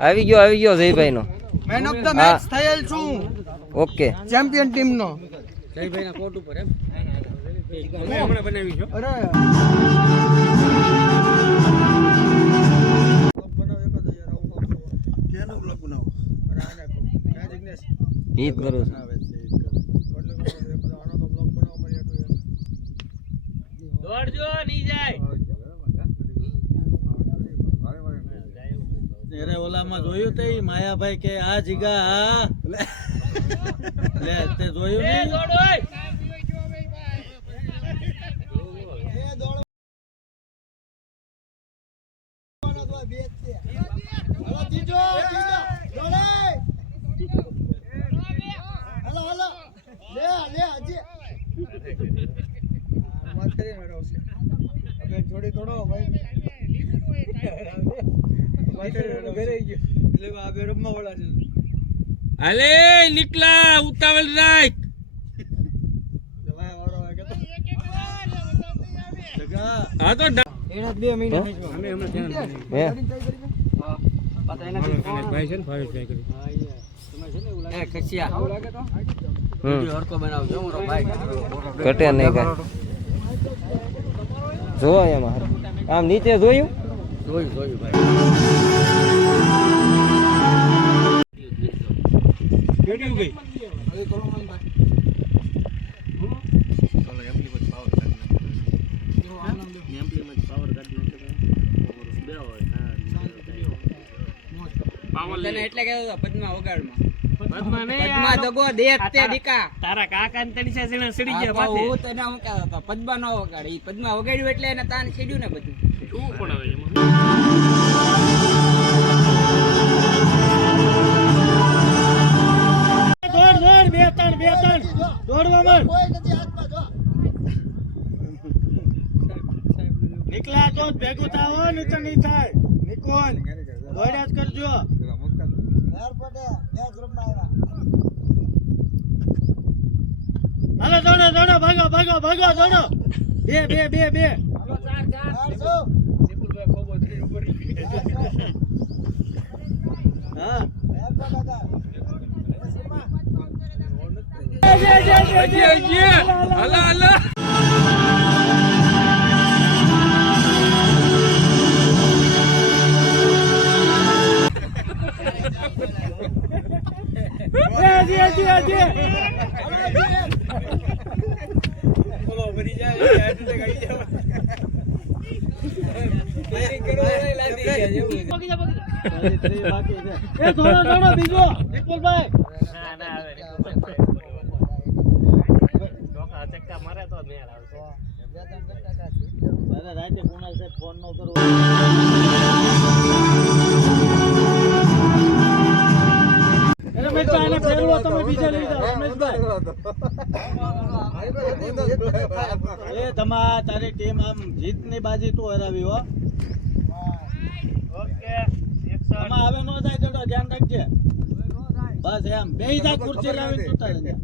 આવી ગયો આવી ગયો જયભાઈ નો મેન ઓફ ધ મેચ થયેલ છું. ઓકે. ચેમ્પિયન ટીમ નો જયભાઈના કોટ ઉપર એમ? હમણાં બનાવી છો અરે. ઈ જ કરું છું. દોડજો નહીં જાય. અરે ઓલામાં જોયું તે માયાભાઈ કે આ જીગા આ? લે. તે જોયું એ નહીં? દોડ ઓય થોડી ભાઈ. અલે નીકળા ઉતાવળ રાખ. હા તો એના બે મહિના હે? અમે ધ્યાન ભાઈ છે ને કરી ભાઈ. નહીં કાંઈ જોવો એમાં આમ નીચે જોયું? જોયું જોયું ભાઈ. કેવું ગઈ. તને એટલે કહેતો હતો પદ્મા વગાડમાં. પદ્મા નહીં પદ્મા આ દગો દે તે દીકા. તારા કાકા ને તની સાથે જણા સડી ગયા તો પાછે. હું તને હું કહેતો હતો પદ્મા નો વગાડે. પદ્મા વગાડ્યું એટલે એને તાન છેડ્યું ને બધું. શું પણ આવે એમાં? ભેગું થાવ ને તો નહીં થાય. નિકોન દોડ્યા જ કરજો. હાલો, દોડો દોડો, ભાગો ભાગો ભાગો, દોડો. બે બે બે બે. હા. હલા હલા. બીજો. રમેશભાઈ તમે બીજા લઈ જાઓ રમેશભાઈ. એ તમા તારી ટીમ આમ જીતની બાજી તું હરાવી હો. ઓકે આમાં હવે નો થાય તો ધ્યાન રાખજે. બસ એમ. બે જા ખુરશી લાવી તું તારે ત્યાં.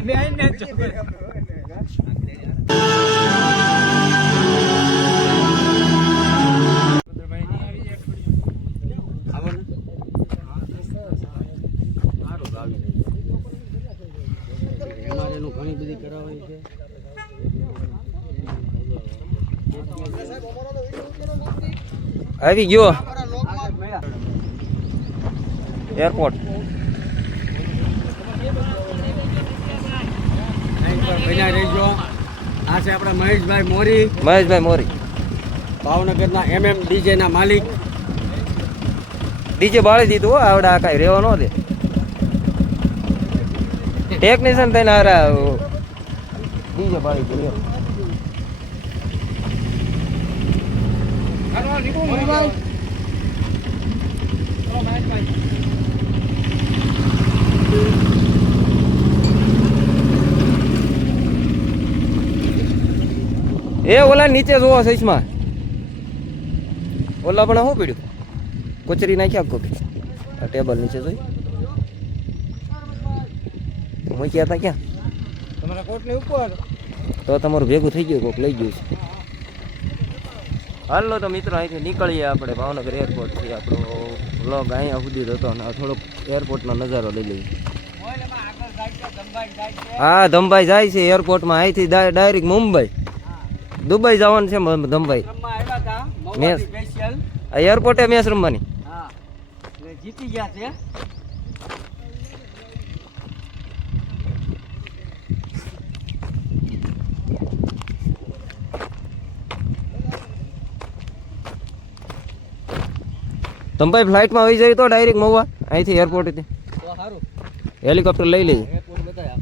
અમારે ઘણી બધી કરાવી છે. આવી ગયો. એરપોર્ટ આ છે આપણા મહેશભાઈ મોરી. મહેશભાઈ મોરી ભાવનગરના એમએમ ડીજે ના માલિક. ડીજે બાળી દીધું હો આવડે આ કાંઈ રહેવા ન દે. ટેકનિશિયન થઈને હારા ડીજે બાળી દીધું એ ઓલા નીચે જોવો સૈસમાં. ઓલા પણ શું પીડ્યું? કોચરી નાખ્યા કોકી આ ટેબલ નીચે જોઈ. મૂક્યા હતા ક્યાં? તમારા કોટની ઉપર? તો તમારું ભેગું થઈ ગયું કોક લઈ ગયું છે. હાલો તો મિત્રો અહીંથી નીકળીએ આપણે ભાવનગર એરપોર્ટથી આપણો વ્લોગ અહીંયા સુધી હતો અને થોડોક એરપોર્ટનો નજારો લઈ લઈએ. હા ધમભાઈ જાય છે એરપોર્ટમાં અહીંથી ડાયરેક્ટ મુંબઈ. દુબઈ જવાનું છે ધમભાઈ રમવા આવ્યા હતા મેં- મહુવાથી સ્પેશિયલ આ એરપોર્ટે મેચ રમવાની. જીતી ગયા છે. ધમભાઈ ફ્લાઇટમાં આવી જાય તો ડાયરેક્ટ મહુવા. અહીંથી એરપોર્ટેથી હેલિકોપ્ટર લઈ બતાય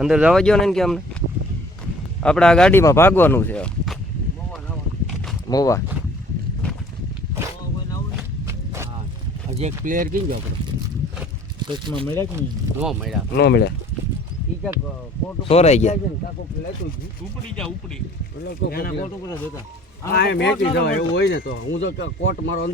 અંદર જવા ગયો ને કે અમને. આપણે આ ગાડીમાં ભાગવાનું છે મોવા હજી એક પ્લેયર કઈ ગયો આપણે મળ્યા કે ન મળ્યા ન મળ્યા. સોરાઈ ગયા. ઉપડી જા ઉપડી. કોટ ઉપર જવાય એવું હોય ને તો હું તો કોટ મારો